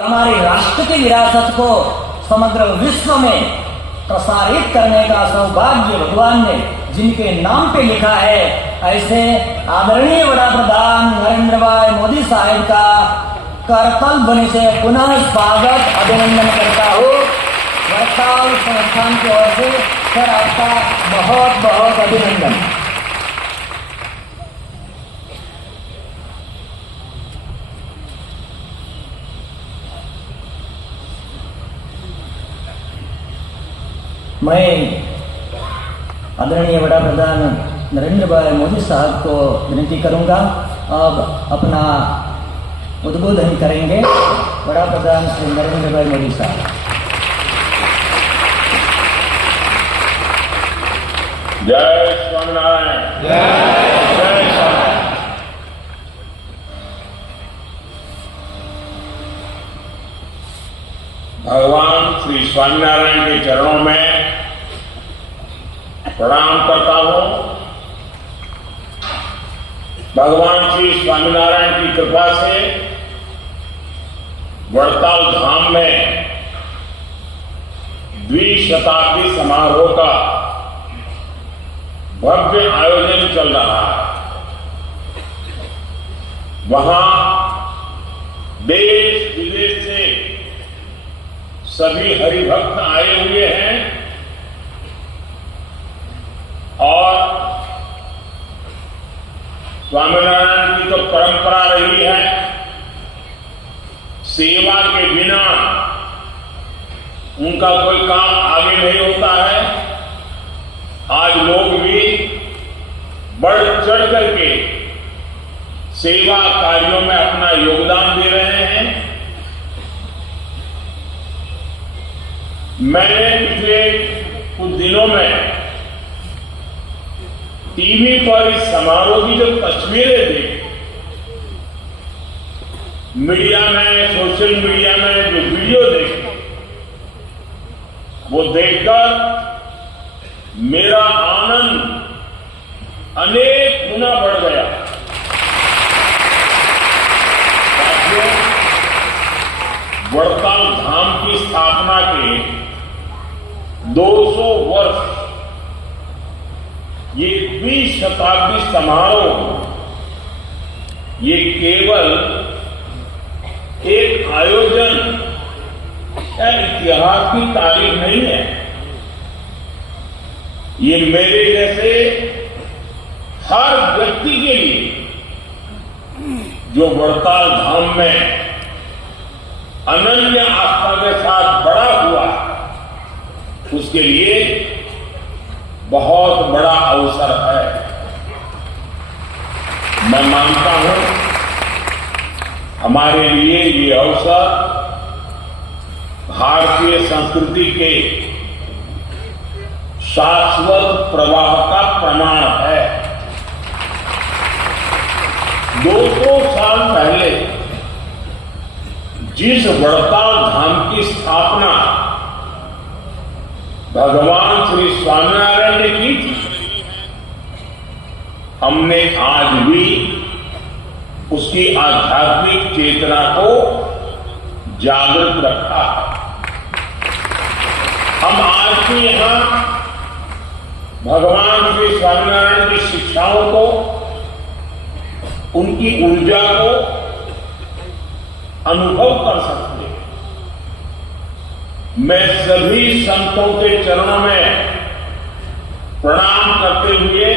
हमारे राष्ट्र की विरासत को समग्र विश्व में प्रसारित करने का सौभाग्य भगवान ने जिनके नाम पे लिखा है, ऐसे आदरणीय वड़ा प्रधान नरेंद्र भाई मोदी साहब का करतल बने से पुनः स्वागत अभिनंदन करता हूँ। वड़ताल संस्थान की ओर से सर आपका बहुत बहुत अभिनंदन। मैं आदरणीय वड़ा प्रधान नरेंद्र भाई मोदी साहब को विनती करूंगा, अब अपना उद्बोधन करेंगे वड़ा प्रधान श्री नरेंद्र भाई मोदी साहब। जय स्वामीनारायण। जय स्वामीनारायण। भगवान श्री स्वामीनारायण के चरणों में प्रणाम करता हूं। भगवान श्री स्वामीनारायण की कृपा से वड़ताल धाम में द्विशताब्दी समारोह का भव्य आयोजन चल रहा है। वहां देश विदेश से सभी हरिभक्त आए हुए हैं और स्वामीनारायण की तो परंपरा रही है, सेवा के बिना उनका कोई काम आगे नहीं होता है। आज लोग भी बढ़ चढ़ करके सेवा कार्यों में अपना योगदान दे रहे हैं। मैंने पिछले कुछ दिनों में टीवी पर इस समारोह की जो तस्वीरें देखी, मीडिया में, सोशल मीडिया में जो वीडियो देखी, वो देखकर मेरा आनंद अनेक गुना बढ़ गया। साथियों, वड़ताल धाम की स्थापना के 200 वर्ष ये द्विशताब्दी समारोह ये केवल एक आयोजन या इतिहास की तारीख नहीं है। ये मेरे जैसे हर व्यक्ति के लिए जो वड़ताल धाम में अनन्य आस्था के साथ बड़ा हुआ, उसके लिए बहुत बड़ा अवसर है। मैं मानता हूं हमारे लिए ये अवसर भारतीय संस्कृति के शाश्वत प्रवाह का प्रमाण है। 200 साल पहले जिस वड़ताल धाम की स्थापना भगवान श्री स्वामीनारायण ने की थी, हमने आज भी उसकी आध्यात्मिक चेतना को जागृत रखा है। हम आज भी यहां भगवान श्री स्वामीनारायण की शिक्षाओं को, उनकी ऊर्जा को अनुभव कर सकते हैं। मैं सभी संतों के चरणों में प्रणाम करते हुए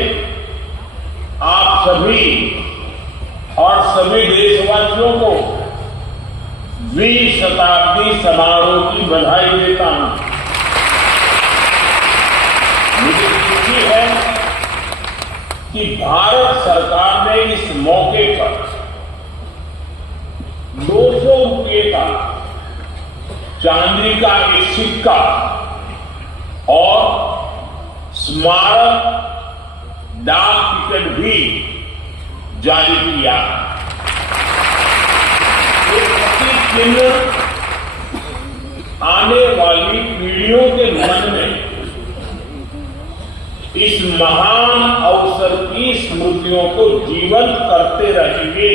आप सभी और सभी देशवासियों को द्विशताब्दी समारोह की बधाई देता हूं। मुझे खुशी है कि भारत सरकार ने इस मौके पर 200 रुपये का चांदी का एक सिक्का और स्मारक डाक टिकट भी जारी किया। एक प्रतीक चिन्ह आने वाली पीढ़ियों के मन में इस महान अवसर की स्मृतियों को जीवंत करते रहेंगे।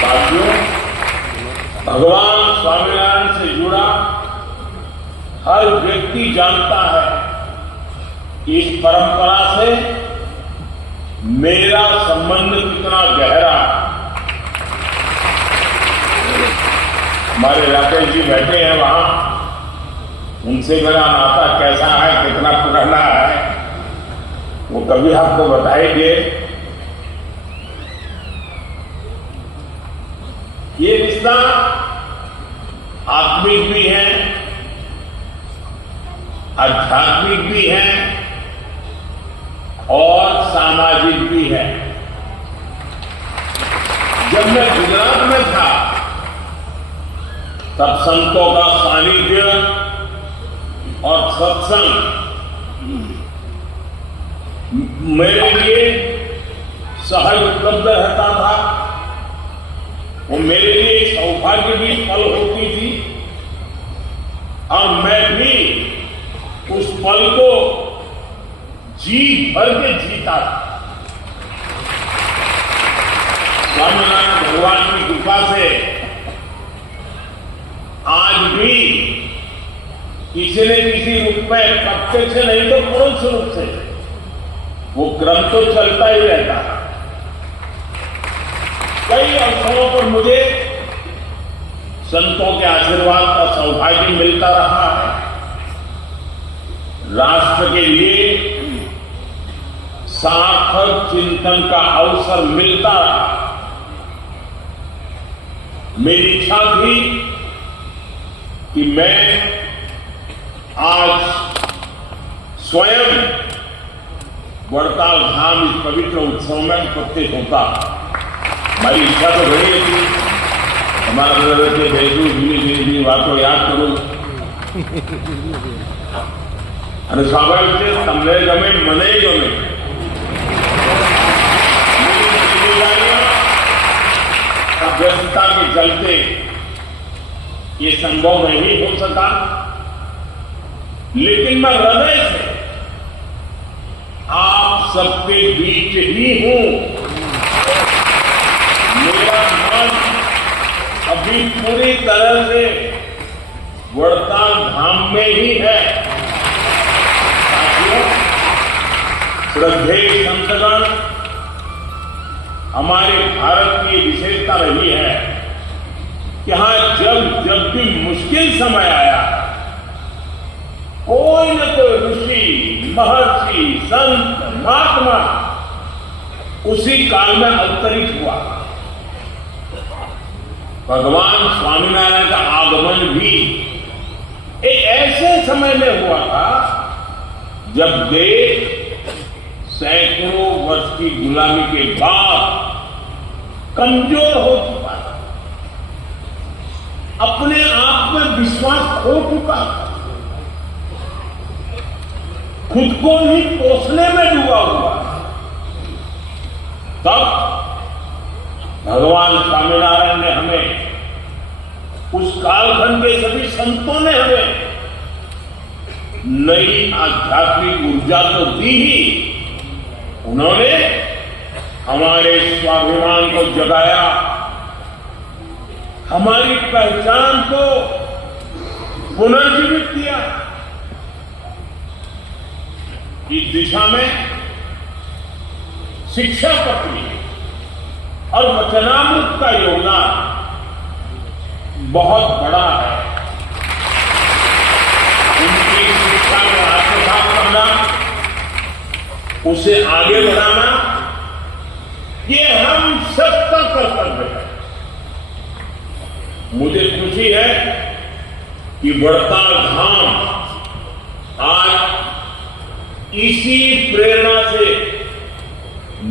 साथियों, भगवान स्वामीनारायण से जुड़ा हर व्यक्ति जानता है कि इस परंपरा से मेरा संबंध कितना गहरा है। हमारे राकेश जी बैठे हैं वहां, उनसे मेरा नाता कैसा है, कितना पुराना है, वो कभी आपको बताएंगे। ये रिश्ता आत्मिक भी है, आध्यात्मिक भी है और सामाजिक भी है। जब मैं गुजरात में था तब संतों का सानिध्य और सत्संग मेरे लिए सहज उपलब्ध रहता था। वो मेरे लिए सौभाग्य भी पल होती थी और मैं भी उस पल को जी भर के जीता था। स्वामीनारायण भगवान की कृपा से आज भी किसी न किसी रूप में प्रत्यक्ष नहीं तो परोक्ष रूप से वो क्रम तो चलता ही रहता है। कई अवसरों पर मुझे संतों के आशीर्वाद का सौभाग्य मिलता रहा है। राष्ट्र के लिए सार्थक चिंतन का अवसर मिलता रहा। मेरी इच्छा थी कि मैं आज स्वयं वड़ताल धाम इस पवित्र उत्सव में उपस्थित होता। हमारी इच्छा तो बड़ी थी, हमारा के भेजू धीरे बातों याद करूं અને સ્વાભાવિક છે તમને ગમે મને ગમે। व्यस्तता के चलते ये संभव नहीं हो सका, लेकिन मैं हृदय से आप सबके बीच ही हूं। मेरा मन अभी पूरी तरह से वड़ताल धाम में ही है। श्रद्धेय संतगण, हमारे भारत की विशेषता रही है कि यहां जब भी मुश्किल समय आया, कोई न कोई ऋषि, महर्षि, संत, महात्मा उसी काल में अवतरित हुआ। भगवान स्वामीनारायण का आगमन भी एक ऐसे समय में हुआ था जब देश सैकड़ों वर्ष की गुलामी के बाद कमजोर हो चुका था, अपने आप में विश्वास खो चुका था, खुद को ही पोसने में डूबा हुआ। तब भगवान स्वामीनारायण ने हमें, उस कालखंड के सभी संतों ने हमें नई आध्यात्मिक ऊर्जा तो दी ही, उन्होंने हमारे स्वाभिमान को जगाया, हमारी पहचान को पुनर्जीवित किया। इस दिशा में शिक्षा पत्री और वचनामृत का योगदान बहुत बड़ा है। उनकी शिक्षा में आत्मसात करना, उसे आगे बढ़ाना, ये हम सबका कर्तव्य है। मुझे खुशी है कि वड़ताल धाम आज इसी प्रेरणा से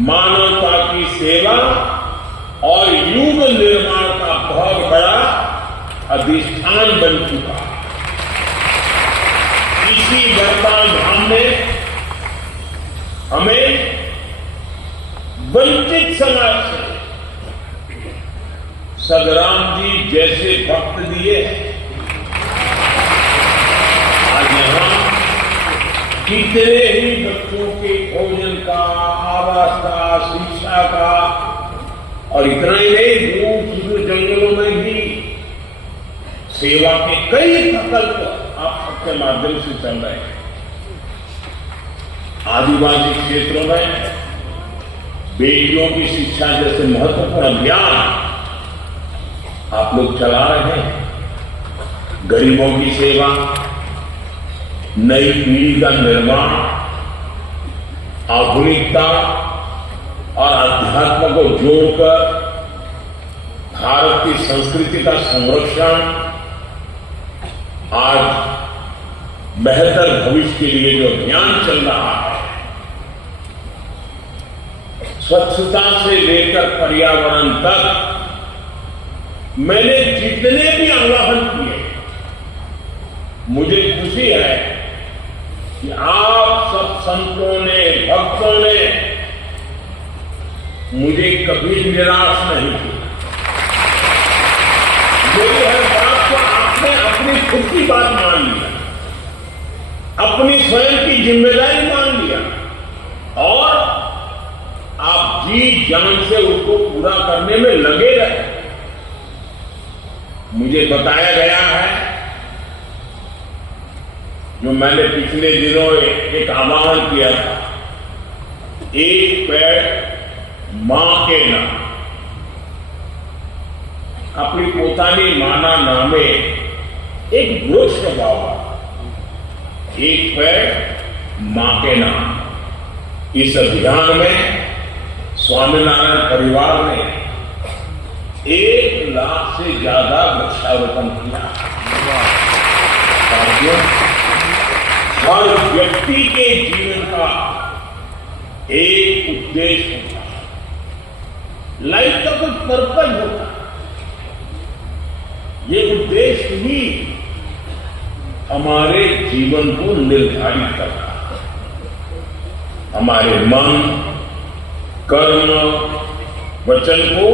मानवता की सेवा और युग निर्माण का बहुत बड़ा अधिष्ठान बन चुका है। इसी वड़ताल धाम में हमें वंचित समाज से सदराम जी जैसे भक्त दिए। आज यहां कितने ही बच्चों के भोजन का, आवास का, शिक्षा का, और इतना ही नहीं, दूर दूर जंगलों में भी सेवा के कई प्रकल्प आप सबके माध्यम से चल रहे हैं। आदिवासी क्षेत्रों में बेटियों की शिक्षा जैसे महत्वपूर्ण अभियान आप लोग चला रहे हैं। गरीबों की सेवा, नई पीढ़ी का निर्माण, आधुनिकता और अध्यात्म को जोड़कर भारत की संस्कृति का संरक्षण, आज बेहतर भविष्य के लिए जो अभियान चल रहा है, स्वच्छता से लेकर पर्यावरण तक, मैंने जितने भी आह्वान किए, मुझे खुशी है कि आप सब संतों ने, भक्तों ने मुझे कभी निराश नहीं किया। मेरी हर बात को आपने अपनी खुद की बात मान लिया, अपनी स्वयं की जिम्मेदारी मान लिया और आप जी जान से उसको पूरा करने में लगे रहे। मुझे बताया गया है, जो मैंने पिछले दिनों एक आह्वान किया था, एक पेड़ मां के नाम, अपनी પોતાની માના નામે एक वृक्ष वावा, एक पेड़ मां के नाम। इस अभियान में स्वामीनारायण परिवार ने 1 लाख से ज्यादा वृक्षारोपण किया। हर व्यक्ति के जीवन का एक उद्देश्य होता है, लाइफ का कुछ पर्पज होता है। ये उद्देश्य ही हमारे जीवन को निर्धारित करता है, हमारे मन, कर्म, वचन को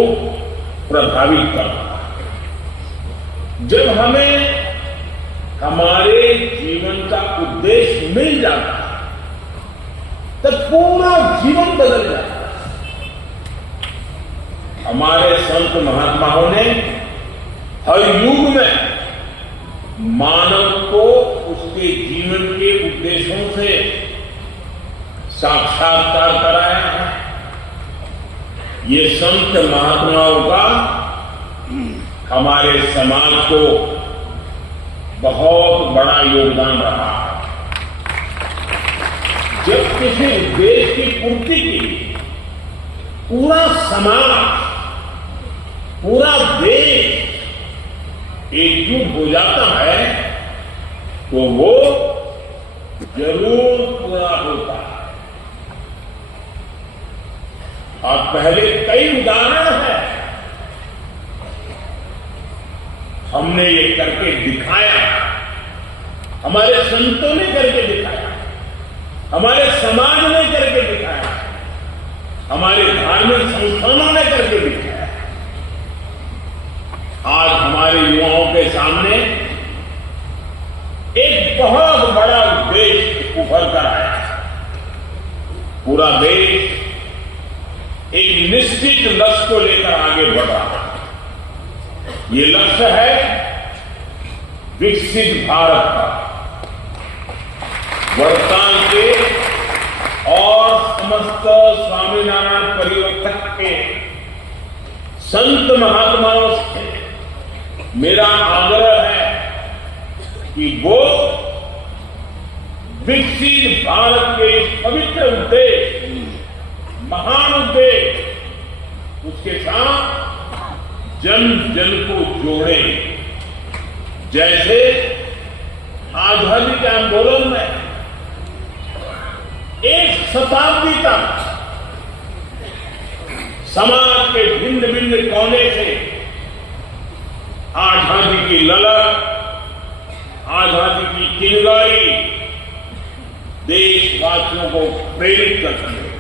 प्रभावित करता है। जब हमें हमारे जीवन का उद्देश्य मिल जाता है, तब पूरा जीवन बदल जाता है। हमारे संत महात्माओं ने हर युग में मानव को उसके जीवन के उद्देश्यों से साक्षात्कार कराया है। ये संत महात्माओं का हमारे समाज को बहुत बड़ा योगदान रहा है। जब किसी उद्देश्य की पूर्ति के लिए पूरा समाज, पूरा देश एकजुट हो जाता है, तो वो जरूर पूरा होता है। और पहले कई उदाहरण हैं, हमने ये करके दिखाया, हमारे संतों ने करके दिखाया, हमारे समाज ने करके दिखाया, हमारे धार्मिक संस्थानों ने करके दिखाया। आज हमारे युवाओं के सामने एक बहुत बड़ा उद्देश्य उभर कर आया है। पूरा देश एक निश्चित लक्ष्य को लेकर आगे बढ़ रहा है। ये लक्ष्य है विकसित भारत का। वर्तमान के और समस्त स्वामीनारायण परिवर्तक के संत महात्माओं से मेरा आग्रह है कि वो विकसित भारत के इस पवित्र उद्देश्य, महान उद्देश्य, उसके साथ जन जन को जोड़े। जैसे आजादी के आंदोलन में 1 शताब्दी तक समाज के भिन्न भिन्न कोने से आजादी की ललक, आजादी की चिंगारी देशवासियों को प्रेरित करती है।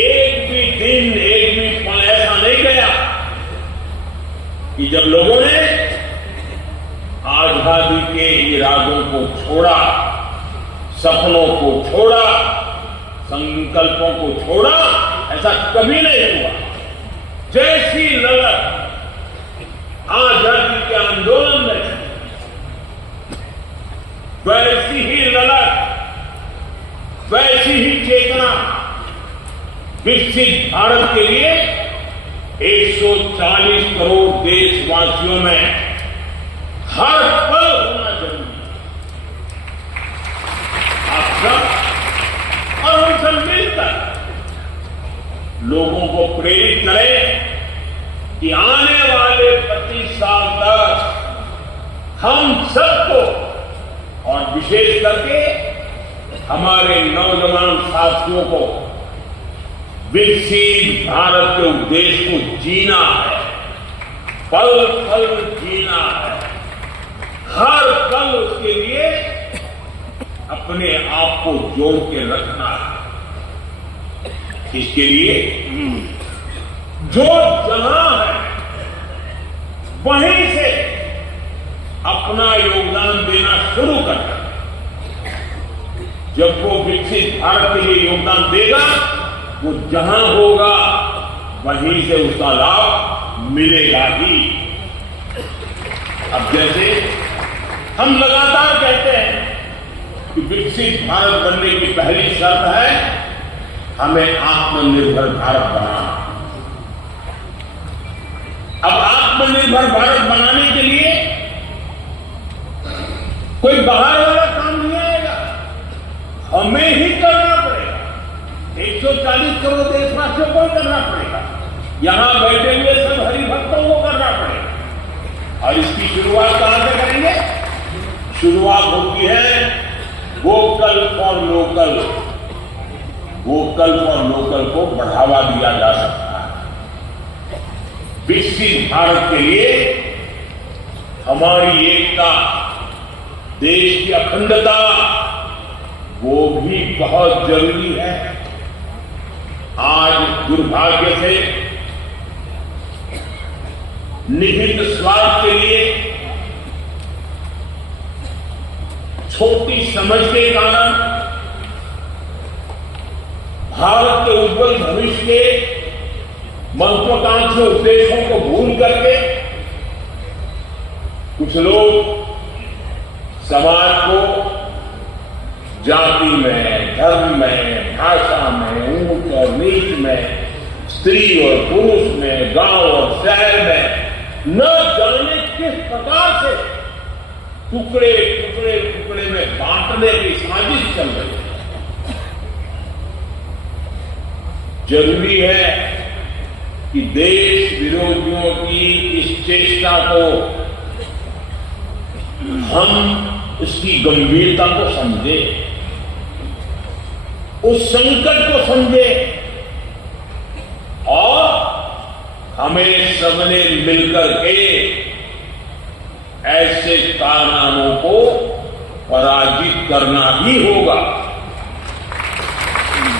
एक भी दिन, एक भी पल ऐसा नहीं गया कि जब लोगों ने आजादी के इरादों को छोड़ा, सपनों को छोड़ा, संकल्पों को छोड़ा, ऐसा कभी नहीं हुआ। जैसी ललक आजादी के आंदोलन में वैसी ही ललक, वैसी ही चेतना विकसित भारत के लिए 140 करोड़ देशवासियों में हर पल होना जरूरी है। आप सब और हम सब मिलकर लोगों को प्रेरित करें कि आने वाले 25 साल तक हम सबको और विशेष करके हमारे नौजवान साथियों को विकसित भारत के उद्देश्य को जीना है, पल पल जीना है, हर पल उसके लिए अपने आप को जोड़ के रखना है। इसके लिए जो जहां है वहीं से अपना योगदान देना शुरू करना। जब वो विकसित भारत के लिए योगदान देगा, वो जहां होगा वहीं से उसका लाभ मिलेगा ही। अब जैसे हम लगातार कहते हैं कि विकसित भारत बनने की पहली शर्त है हमें आत्मनिर्भर भारत बनाना। अब आत्मनिर्भर भारत बनाने के लिए कोई बाहर वाला काम नहीं आएगा, हमें ही करना पड़ेगा। 140 करोड़ देशवासियों को करना पड़ेगा, यहां बैठे हुए सब हरिभक्तों को करना पड़ेगा। और इसकी शुरुआत कहां से करेंगे? शुरुआत होती है vocal for local. Vocal for local को बढ़ावा दिया जा सकता है। विकसित भारत के लिए हमारी एकता, देश की अखंडता, वो भी बहुत जरूरी है। आज दुर्भाग्य से निहित स्वार्थ के लिए, छोटी समझ के कारण भारत के उज्जवल भविष्य के महत्वाकांक्षी उद्देश्यों को भूल करके कुछ लोग समाज को जाति में, धर्म में, भाषा में, ऊंच और नीच में, स्त्री और पुरुष में, गांव और शहर में न जाने किस प्रकार से टुकड़े टुकड़े टुकड़े में बांटने की साजिश चल रही है। जरूरी है कि देश विरोधियों की इस चेष्टा को हम इसकी गंभीरता को समझे, उस संकट को समझे और हमें सबने मिलकर के ऐसे कारनामों को पराजित करना ही होगा।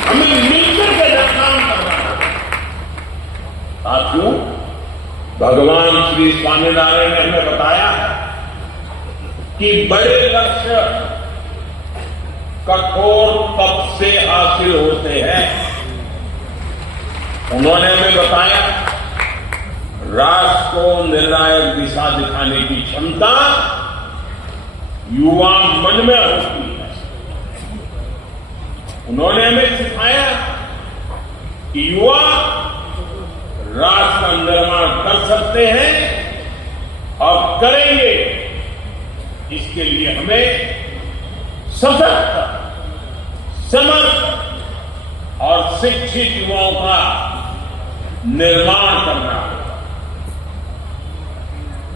हमें मिलकर के काम करना होगा। साथियों, भगवान श्री स्वामीनारायण ने हमें बताया है कि बड़े लक्ष्य कठोर तप से हासिल होते हैं। उन्होंने हमें बताया राष्ट्र को निर्णायक दिशा दिखाने की क्षमता युवा मन में होती है। उन्होंने हमें सिखाया कि युवा राष्ट्र का निर्माण कर सकते हैं और करेंगे। इसके लिए हमें सशक्त, समर्थ और शिक्षित युवाओं का निर्माण करना होगा।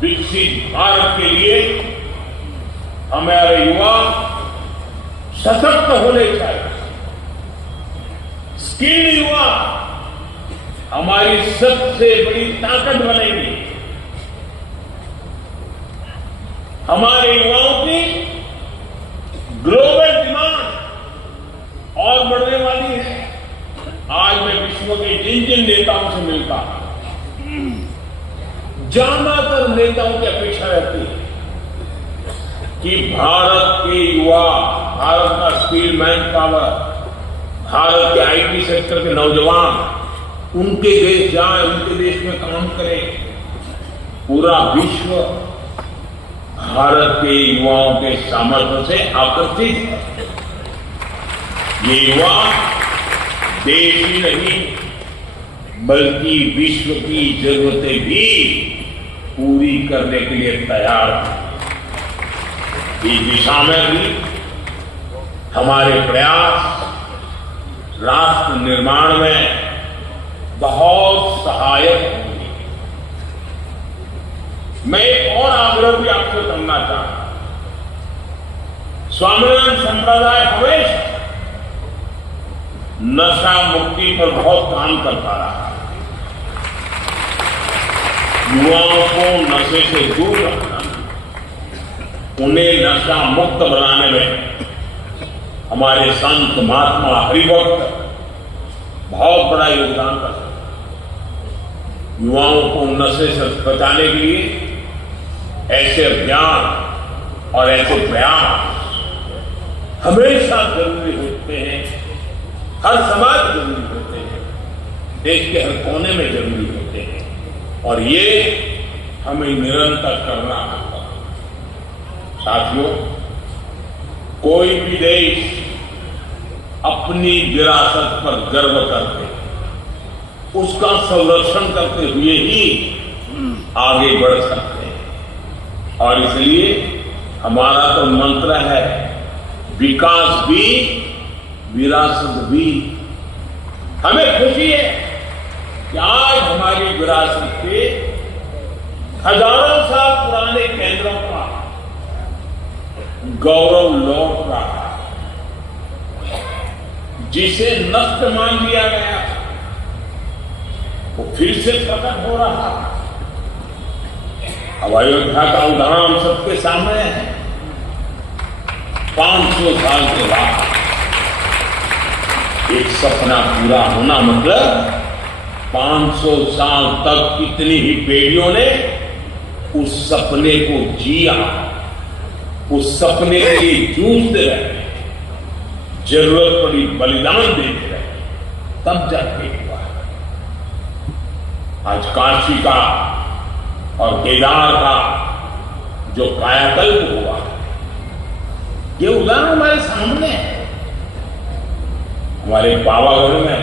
विकसित भारत के लिए हमारे युवा सशक्त होने चाहिए। स्किल युवा हमारी सबसे बड़ी ताकत बनेगी। हमारे युवाओं की ग्लोबल डिमांड और बढ़ने वाली है। आज मैं विश्व के जिन नेताओं से मिलता हूं, ज्यादातर नेताओं की अपेक्षा रहती है कि भारत के युवा, भारत का स्किल मैन पावर, भारत के आईटी सेक्टर के नौजवान उनके देश जाए, उनके देश में काम करें। पूरा विश्व भारत के युवाओं के सामर्थ्य से आकर्षित है। ये युवा देश ही नहीं बल्कि विश्व की जरूरतें भी पूरी करने के लिए तैयार हैं। इस दिशा में भी हमारे प्रयास राष्ट्र निर्माण में बहुत सहायक होंगे। मैं एक और आग्रह भी आपसे करना चाहता हूं। स्वामीनारायण संप्रदाय हमेशा नशा मुक्ति पर बहुत काम करता रहा है। युवाओं को नशे से दूर रखना, उन्हें नशा मुक्त बनाने में हमारे संत महात्मा हरिभक्त बहुत बड़ा योगदान कर सकते हैं। युवाओं को नशे से बचाने के लिए ऐसे अभियान और ऐसे प्रयास हमेशा जरूरी होते हैं। हर समाज जरूरी होते हैं, देश के हर कोने में जरूरी होते हैं और ये हमें निरंतर करना होगा। साथियों, कोई भी देश अपनी विरासत पर गर्व करते, उसका संरक्षण करते हुए ही आगे बढ़ सकते हैं। और इसलिए हमारा तो मंत्र है, विकास भी विरासत भी। हमें खुशी है कि आज हमारी विरासत के हजारों साल पुराने केंद्रों का गौरव लौट रहा है। जिसे नष्ट मान लिया गया वो फिर से प्रकट हो रहा है। अब अयोध्या का उदाहरण हम सबके सामने है। 500 साल के बाद एक सपना पूरा होना मतलब 500 साल तक कितनी ही पीढ़ियों ने उस सपने को जिया, उस सपने के लिए जूझते रहे, जरूरत पड़ी बलिदान देते रहे, तब जाके हुआ। आज काशी का और केदार का जो कायाकल्प हुआ, ये उदाहरण हमारे सामने है। हमारे पावागढ़ में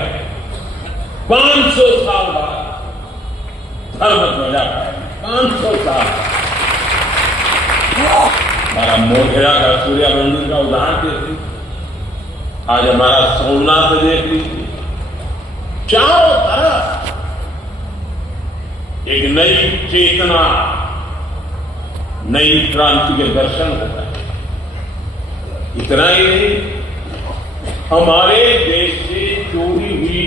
500 साल बाद धर्म ध्वजा पाया। 500 साल हमारा मोढेरा का सूर्य मंदिर का उदाहरण देख लीजिए, आज हमारा सोमनाथ देख लीजिए। चारों तरफ एक नई चेतना, नई क्रांति के दर्शन होता है। इतना ही नहीं, हमारे देश से चोरी हुई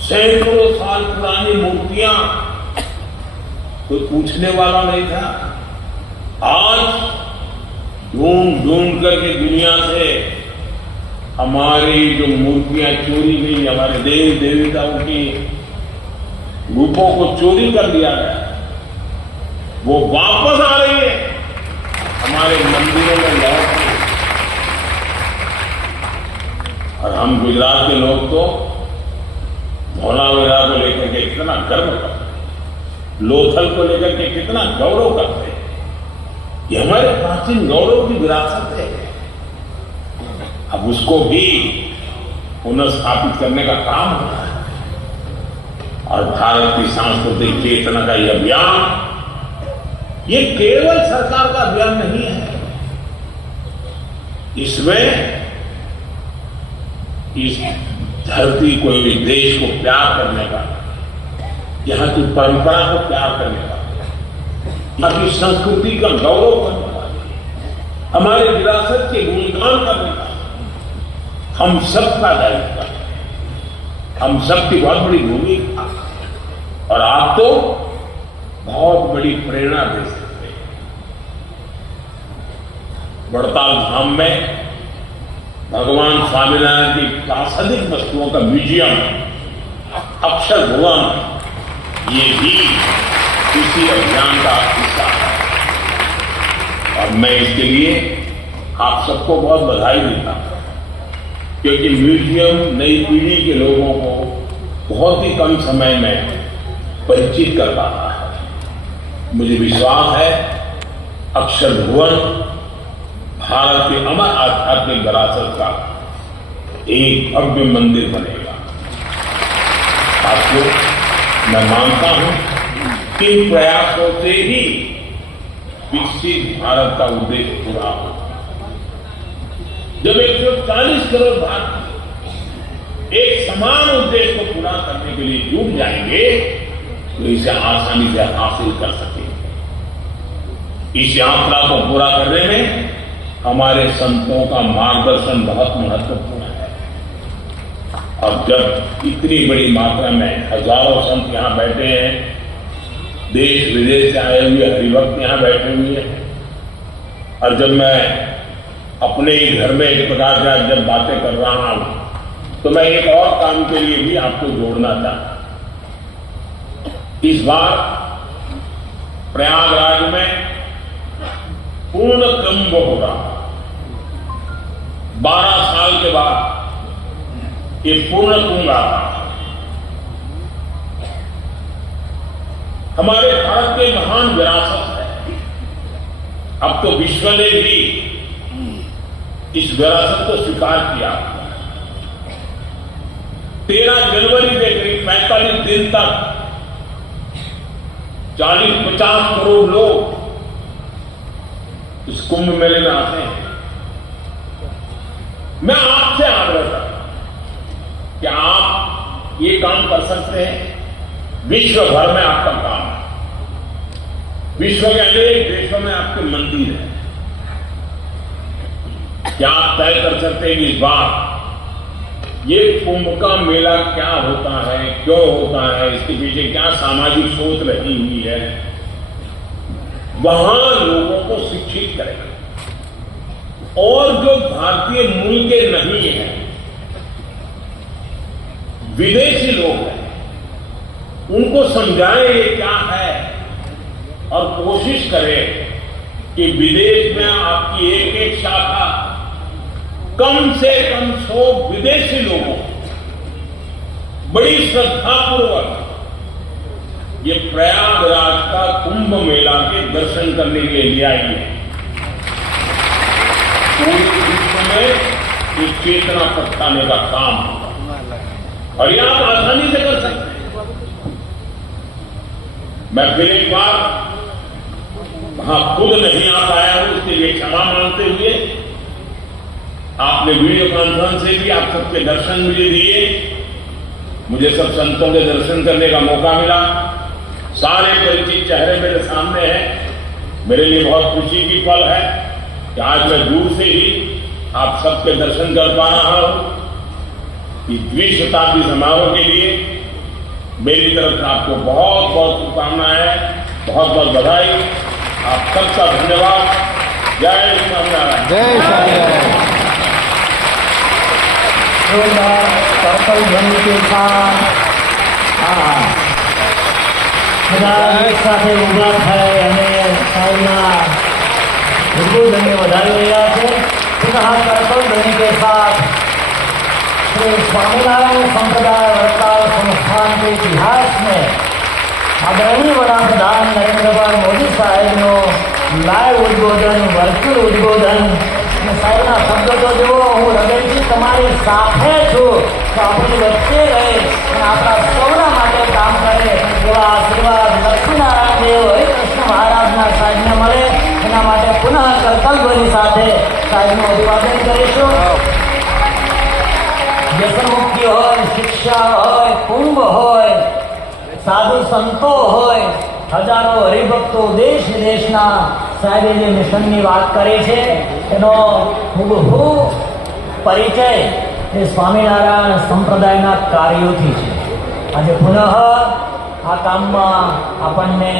सैकड़ों साल पुरानी मूर्तियां कोई पूछने वाला नहीं था। आज ढूंढ ढूंढ करके दुनिया से हमारी जो मूर्तियां चोरी गई, हमारे देव देवताओं की रूपों को चोरी कर लिया गया, वो वापस आ रही है, हमारे मंदिरों में लौट रही है। और हम गुजरात के लोग तो धौलावीरा को लेकर के कितना गर्व करते हैं, लोथल को लेकर के कितना गौरव करते हैं। ये हमारे प्राचीन गौरव की विरासत है। अब उसको भी पुनर्स्थापित करने का काम हो रहा है। और भारत की सांस्कृतिक चेतना का यह अभियान, ये केवल सरकार का अभियान नहीं है। इसमें इस धरती को, इस देश को प्यार करने का, यहां की परंपरा को प्यार करने का, यहां की संस्कृति का गौरव करने का, हमारे विरासत के गुणगान करने का हम सबका दायित्व है। हम सबकी बहुत बड़ी भूमिका और आप तो बहुत बड़ी प्रेरणा दे सकते हैं। बड़ताल धाम में भगवान स्वामीनारायण की 50 वस्तुओं का म्यूजियम, अक्षर भुवन, ये भी इसी अभियान का हिस्सा है। और मैं इसके लिए आप सबको बहुत बधाई देता हूं, क्योंकि म्यूजियम नई पीढ़ी के लोगों को बहुत ही कम समय में परिचित कर रहा है। मुझे विश्वास है अक्षर भुवन भारत के अमर आध्यात्मिक विरासत का एक भव्य मंदिर बनेगा। साथियों, मैं मानता हूं कि इन प्रयासों से ही विकसित भारत का उद्देश्य पूरा हो। जब 140 करोड़ भारतीय एक समान उद्देश्य को पूरा करने के लिए जुट जाएंगे तो इसे आसानी से हासिल कर सकेंगे। इस यात्रा को पूरा करने में हमारे संतों का मार्गदर्शन बहुत महत्वपूर्ण है। अब जब इतनी बड़ी मात्रा में हजारों संत यहां बैठे हैं, देश विदेश से आए हुए हरिभक्त यहां बैठे हुए हैं, और जब मैं अपने ही घर में एक प्रकार से आज जब बातें कर रहा हूं तो मैं एक और काम के लिए भी आपको जोड़ना चाहता हूं। इस बार प्रयागराज में पूर्ण कुंभ होगा। 12 साल के बाद ये पूर्ण कुंभ आता। हमारे भारत की महान विरासत है। अब तो विश्व ने भी इस विरासत को स्वीकार किया। 13 जनवरी के करीब 45 दिन तक 40-50 करोड़ लोग इस कुंभ मेले में आते हैं। मैं आपसे आग्रह करता हूं कि आप ये काम कर सकते हैं। विश्व भर में आपका काम है। विश्व के अनेक देशों में आपके मंदिर हैं। क्या आप तय कर सकते हैं कि इस बार ये कुंभ का मेला क्या होता है, क्यों होता है, इसके पीछे क्या सामाजिक सोच रही हुई है, वहां लोगों को शिक्षित करेगा। और जो भारतीय मूल के नहीं है, विदेशी लोग हैं, उनको समझाएं ये क्या है और कोशिश करें कि विदेश में आपकी एक एक शाखा कम से कम 100 विदेशी लोगों बड़ी श्रद्धापूर्वक ये प्रयागराज का कुंभ मेला के दर्शन करने के लिए आएंगे। पूरे विश्व में ये चेतना पहुंचाने का काम होगा और ये आप आसानी से कर सकते हैं। मैं फिर एक बार वहां खुद नहीं आ पाया हूं, इसके लिए क्षमा मांगते हुए आपने वीडियो कॉन्फ्रेंस से भी आप सबके दर्शन मुझे दिए। मुझे सब संतों के दर्शन करने का मौका मिला। सारे परिचित चेहरे मेरे सामने हैं। मेरे लिए बहुत खुशी की पल है कि आज मैं दूर से ही आप सबके दर्शन कर पा रहा हूं। इस द्विशताब्दी समारोह के लिए मेरी तरफ से आपको बहुत बहुत शुभकामनाएं, बहुत बहुत बधाई। आप सबका धन्यवाद। जय स्वामीनारायण। जय स्वामीनारायण। पर्पल ध्वनि के साथ એક સાથે ઉભા થાય અને સાહેબના ઉદ્બોધનને વધારી રહ્યા છે। પુનઃ पर्पल ध्वनि के साथ श्री स्वामीनारायण संप्रदाय वर्ताव संस्थान के इतिहास में आदरणीय वडाप्रधान नरेंद्रभाई मोदी साहेबનો લાઈવ ઉદ્બોધન, વર્ચ્યુઅલ ઉદ્બોધન। સાહેબના શબ્દો તો જુઓ, હું હૃદયથી તમારી સાથે છું, તો આપણી વચ્ચે રહે અને આપણા સૌના માટે કામ કરે એવા આશીર્વાદ લક્ષ્મીનારાયણ દેવ હરિકૃષ્ણ મહારાજના સાહેબને મળે એના માટે પુનઃ કર્તવ્યની સાથે સાહેબનું અભિવાદન કરીશું। વ્યસનમુક્તિ હોય, શિક્ષા હોય, કુંભ હોય, સાધુ સંતો હોય, હજારો હરિભક્તો દેશ વિદેશના સાહેબે જે મિશનની વાત કરી છે એનો હુબહુ પરિચય એ સ્વામિનારાયણ સંપ્રદાયના કાર્યોથી છે। આજે પુનઃ આ કામમાં આપણને